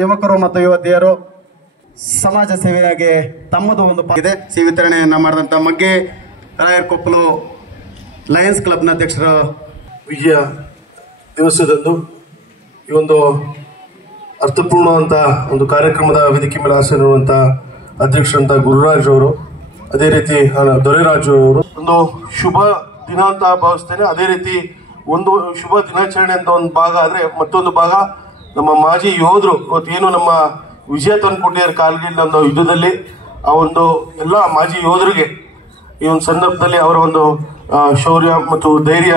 ಯುವಕರು ಮತ್ತು ಯುವತಿಯರು ಸಮಾಜ ಸೇವೆಯಾಗಿ ತಮ್ಮದು ಒಂದು ಇದೆ ಸಿ ವಿತರಣೆಯನ್ನ ಮಾಡಿದಂತ ಮಗ್ಗೆ ರಾಯರಕೊಪ್ಪಲು ಲಯನ್ಸ್ ಕ್ಲಬ್ನ ಅಧ್ಯಕ್ಷರು ವಿಜಯ ದಿವಸದಂದು ಈ ಒಂದು ಅರ್ಥಪೂರ್ಣವಂತ ಒಂದು ಕಾರ್ಯಕ್ರಮದ ವೇದಿಕೆ ಮೇಲೆ ಆಸೀನರುವಂತ ಅಧ್ಯಕ್ಷರಂತ ಗುರುರಾಜ್ ಅವರು, ಅದೇ ರೀತಿ ದೊರೆರಾಜು ಅವರು ಒಂದು ಶುಭ ದಿನ ಅಂತ ಭಾವಿಸ್ತೇನೆ. ಅದೇ ರೀತಿ ಒಂದು ಶುಭ ದಿನಾಚರಣೆ ಅಂತ ಒಂದು ಭಾಗ ಆದ್ರೆ ಮತ್ತೊಂದು ಭಾಗ ನಮ್ಮ ಮಾಜಿ ಯೋಧರು ಇವತ್ತೇನು ನಮ್ಮ ವಿಜಯ ತಂದುಕೊಟ್ಟಿದ್ದಾರೆ ಕಾರ್ಗಿಲ್ ಒಂದು ಯುದ್ಧದಲ್ಲಿ, ಆ ಒಂದು ಎಲ್ಲ ಮಾಜಿ ಯೋಧರಿಗೆ ಈ ಒಂದು ಸಂದರ್ಭದಲ್ಲಿ ಅವರ ಒಂದು ಶೌರ್ಯ ಮತ್ತು ಧೈರ್ಯ,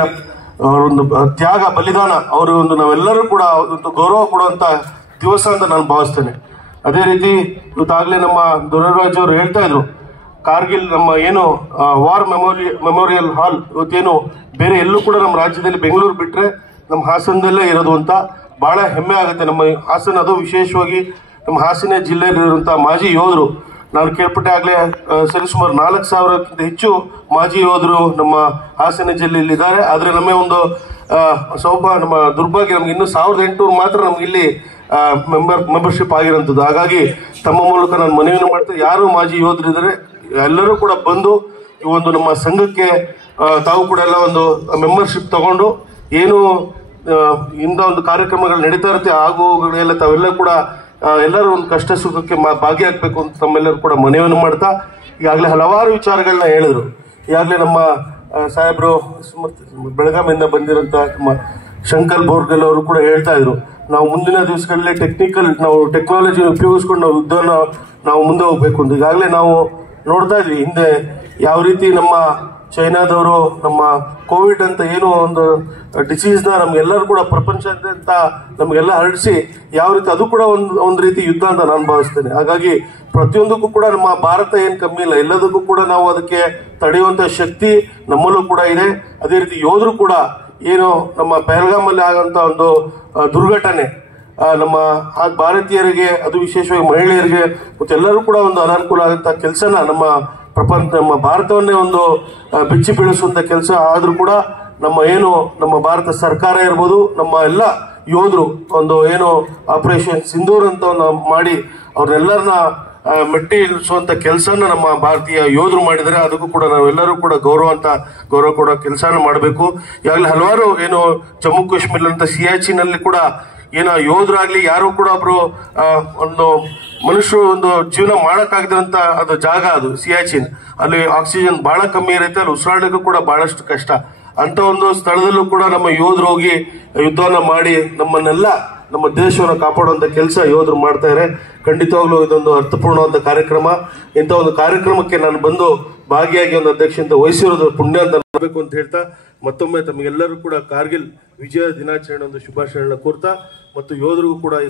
ಅವರ ಒಂದು ತ್ಯಾಗ ಬಲಿದಾನ, ಅವರು ಒಂದು ನಾವೆಲ್ಲರೂ ಕೂಡ ಒಂದು ಗೌರವ ಕೊಡುವಂತ ದಿವಸ ಅಂತ ನಾನು ಭಾವಿಸ್ತೇನೆ. ಅದೇ ರೀತಿ ಇವತ್ತಾಗಲೇ ನಮ್ಮ ದೊರೆರಾಜ್ ಅವರು ಹೇಳ್ತಾ ಇದ್ರು, ಕಾರ್ಗಿಲ್ ನಮ್ಮ ಏನು ವಾರ್ ಮೆಮೋರಿಯಲ್ ಹಾಲ್ ಇವತ್ತೇನು ಬೇರೆ ಎಲ್ಲೂ ಕೂಡ ನಮ್ಮ ರಾಜ್ಯದಲ್ಲಿ ಬೆಂಗಳೂರು ಬಿಟ್ಟರೆ ನಮ್ಮ ಹಾಸನದಲ್ಲೇ ಇರೋದು ಅಂತ ಬಹಳ ಹೆಮ್ಮೆ ಆಗುತ್ತೆ. ನಮ್ಮ ಹಾಸನ, ಅದು ವಿಶೇಷವಾಗಿ ನಮ್ಮ ಹಾಸನ ಜಿಲ್ಲೆಯಲ್ಲಿರುವಂತಹ ಮಾಜಿ ಯೋಧರು, ನಾನು ಕೇಳ್ಪಟ್ಟೆ ಆಗಲೇ ಸರಿಸುಮಾರು 4,000ಕ್ಕಿಂತ ಹೆಚ್ಚು ಮಾಜಿ ಯೋಧರು ನಮ್ಮ ಹಾಸನ ಜಿಲ್ಲೆಯಲ್ಲಿ ಇದ್ದಾರೆ. ಆದರೆ ನಮ್ಮ ಒಂದು ನಮ್ಮ ದುರ್ಭಾಗ್ಯ, ನಮ್ಗೆ ಇನ್ನೂ 1,800 ಮಾತ್ರ ನಮ್ಗೆ ಇಲ್ಲಿ ಮೆಂಬರ್ಶಿಪ್ ಆಗಿರೋಂಥದ್ದು. ಹಾಗಾಗಿ ತಮ್ಮ ಮೂಲಕ ನಾನು ಮನವಿಯನ್ನು ಮಾಡ್ತೇನೆ, ಯಾರು ಮಾಜಿ ಯೋಧರಿದ್ದಾರೆ ಎಲ್ಲರೂ ಕೂಡ ಬಂದು ಈ ಒಂದು ನಮ್ಮ ಸಂಘಕ್ಕೆ ತಾವು ಕೂಡ ಎಲ್ಲ ಒಂದು ಮೆಂಬರ್ಶಿಪ್ ತಗೊಂಡು ಏನು ಇಂಥ ಒಂದು ಕಾರ್ಯಕ್ರಮಗಳು ನಡೀತಾ ಇರುತ್ತೆ ಆಗುಗಳೆಲ್ಲ ತಾವೆಲ್ಲ ಕೂಡ ಎಲ್ಲರೂ ಒಂದು ಕಷ್ಟ ಸುಖಕ್ಕೆ ಭಾಗಿಯಾಗಬೇಕು ಅಂತ ತಮ್ಮೆಲ್ಲರೂ ಕೂಡ ಮನವಿಯನ್ನು ಮಾಡ್ತಾ, ಈಗಾಗಲೇ ಹಲವಾರು ವಿಚಾರಗಳನ್ನ ಹೇಳಿದ್ರು. ಈಗಾಗಲೇ ನಮ್ಮ ಸಾಹೇಬರು ಬೆಳಗಾವಿಯಿಂದ ಬಂದಿರೋಂಥ ನಮ್ಮ ಶಂಕರ್ ಬೋರ್ಗಲ್ ಅವರು ಕೂಡ ಹೇಳ್ತಾ ಇದ್ರು, ನಾವು ಮುಂದಿನ ದಿವಸಗಳಲ್ಲಿ ನಾವು ಟೆಕ್ನಾಲಜಿ ಉಪಯೋಗಿಸ್ಕೊಂಡು ನಾವು ಯುದ್ಧನ ನಾವು ಮುಂದೆ ಹೋಗ್ಬೇಕು ಅಂತ. ಈಗಾಗಲೇ ನಾವು ನೋಡ್ತಾ ಇದ್ವಿ ಹಿಂದೆ ಯಾವ ರೀತಿ ನಮ್ಮ ಚೈನಾದವರು ನಮ್ಮ ಕೋವಿಡ್ ಅಂತ ಏನೋ ಒಂದು ಡಿಸೀಸ್ನ ನಮ್ಗೆಲ್ಲರೂ ಕೂಡ ಪ್ರಪಂಚದಾದ್ಯಂತ ನಮಗೆಲ್ಲ ಹರಡಿಸಿ ಯಾವ ರೀತಿ ಅದು ಕೂಡ ಒಂದು ರೀತಿ ಯುದ್ಧ ಅಂತ ನಾನು ಭಾವಿಸ್ತೇನೆ. ಹಾಗಾಗಿ ಪ್ರತಿಯೊಂದಕ್ಕೂ ಕೂಡ ನಮ್ಮ ಭಾರತ ಏನು ಕಮ್ಮಿ ಇಲ್ಲ, ಎಲ್ಲದಕ್ಕೂ ಕೂಡ ನಾವು ಅದಕ್ಕೆ ತಡೆಯುವಂತ ಶಕ್ತಿ ನಮ್ಮಲ್ಲೂ ಕೂಡ ಇದೆ. ಅದೇ ರೀತಿ ಯೋಧರು ಕೂಡ ಏನು ನಮ್ಮ ಪಹಲ್ಗಾಮಲ್ಲಿ ಆಗಂತ ಒಂದು ದುರ್ಘಟನೆ ನಮ್ಮ ಭಾರತೀಯರಿಗೆ, ಅದು ವಿಶೇಷವಾಗಿ ಮಹಿಳೆಯರಿಗೆ ಮತ್ತು ಎಲ್ಲರೂ ಕೂಡ ಒಂದು ಅನಾನುಕೂಲ ಆಗಂತ ಕೆಲಸನ ನಮ್ಮ ಭಾರತವನ್ನೇ ಒಂದು ಬೆಚ್ಚಿ ಬೀಳಿಸುವಂತ ಕೆಲಸ ಆದ್ರೂ ಕೂಡ ನಮ್ಮ ಭಾರತ ಸರ್ಕಾರ ಇರ್ಬೋದು, ನಮ್ಮ ಎಲ್ಲ ಯೋಧರು ಒಂದು ಏನು ಆಪರೇಷನ್ ಸಿಂಧೂರ್ ಅಂತ ಮಾಡಿ ಅವ್ರನ್ನೆಲ್ಲರನ್ನ ಮೆಟ್ಟಿ ಇಳಿಸುವಂತ ಕೆಲಸನ ನಮ್ಮ ಭಾರತೀಯ ಯೋಧರು ಮಾಡಿದರೆ ಅದಕ್ಕೂ ಕೂಡ ನಾವೆಲ್ಲರೂ ಕೂಡ ಗೌರವ ಕೊಡೋ ಕೆಲಸನ ಮಾಡಬೇಕು. ಈಗಾಗಲೇ ಹಲವಾರು ಏನು ಜಮ್ಮು ಕಾಶ್ಮೀರ ಅಂತ ಸಿಯಾಚಿನಲ್ಲಿ ಕೂಡ ಏನೋ ಯೋಧರಾಗ್ಲಿ ಯಾರು ಕೂಡ ಒಬ್ರು ಒಂದು ಮನುಷ್ಯರು ಒಂದು ಜೀವನ ಮಾಡಕ್ಕಾಗದಂತ ಅದು ಜಾಗ, ಅದು ಸಿಯಾಚಿನ್. ಅಲ್ಲಿ ಆಕ್ಸಿಜನ್ ಬಹಳ ಕಮ್ಮಿ ಇರುತ್ತೆ, ಅಲ್ಲಿ ಉಸಿರಾಡೋಕ್ಕೂ ಕೂಡ ಬಹಳಷ್ಟು ಕಷ್ಟ. ಅಂತ ಒಂದು ಸ್ಥಳದಲ್ಲೂ ಕೂಡ ನಮ್ಮ ಯೋಧರು ಹೋಗಿ ಯುದ್ಧವನ್ನ ಮಾಡಿ ನಮ್ಮ ದೇಶವನ್ನು ಕಾಪಾಡುವಂತ ಕೆಲಸ ಯೋಧರು ಮಾಡ್ತಾ ಇದ್ದಾರೆ. ಖಂಡಿತವಾಗ್ಲೂ ಇದೊಂದು ಅರ್ಥಪೂರ್ಣವಾದ ಕಾರ್ಯಕ್ರಮ. ಇಂಥ ಒಂದು ಕಾರ್ಯಕ್ರಮಕ್ಕೆ ನಾನು ಬಂದು ಭಾಗಿಯಾಗಿ ಒಂದು ಅಧ್ಯಕ್ಷತೆ ವಹಿಸಿರೋದು ಪುಣ್ಯ ಅಂತ ಮಾಡಬೇಕು ಅಂತ ಹೇಳ್ತಾ, ಮತ್ತೊಮ್ಮೆ ತಮಗೆಲ್ಲರೂ ಕೂಡ ಕಾರ್ಗಿಲ್ ವಿಜಯ ದಿನಾಚರಣೆ ಒಂದು ಶುಭಾಶಯಗಳನ್ನ ಕೋರ್ತಾ ಮತ್ತು ಯೋಧರಿಗೂ ಕೂಡ ಈ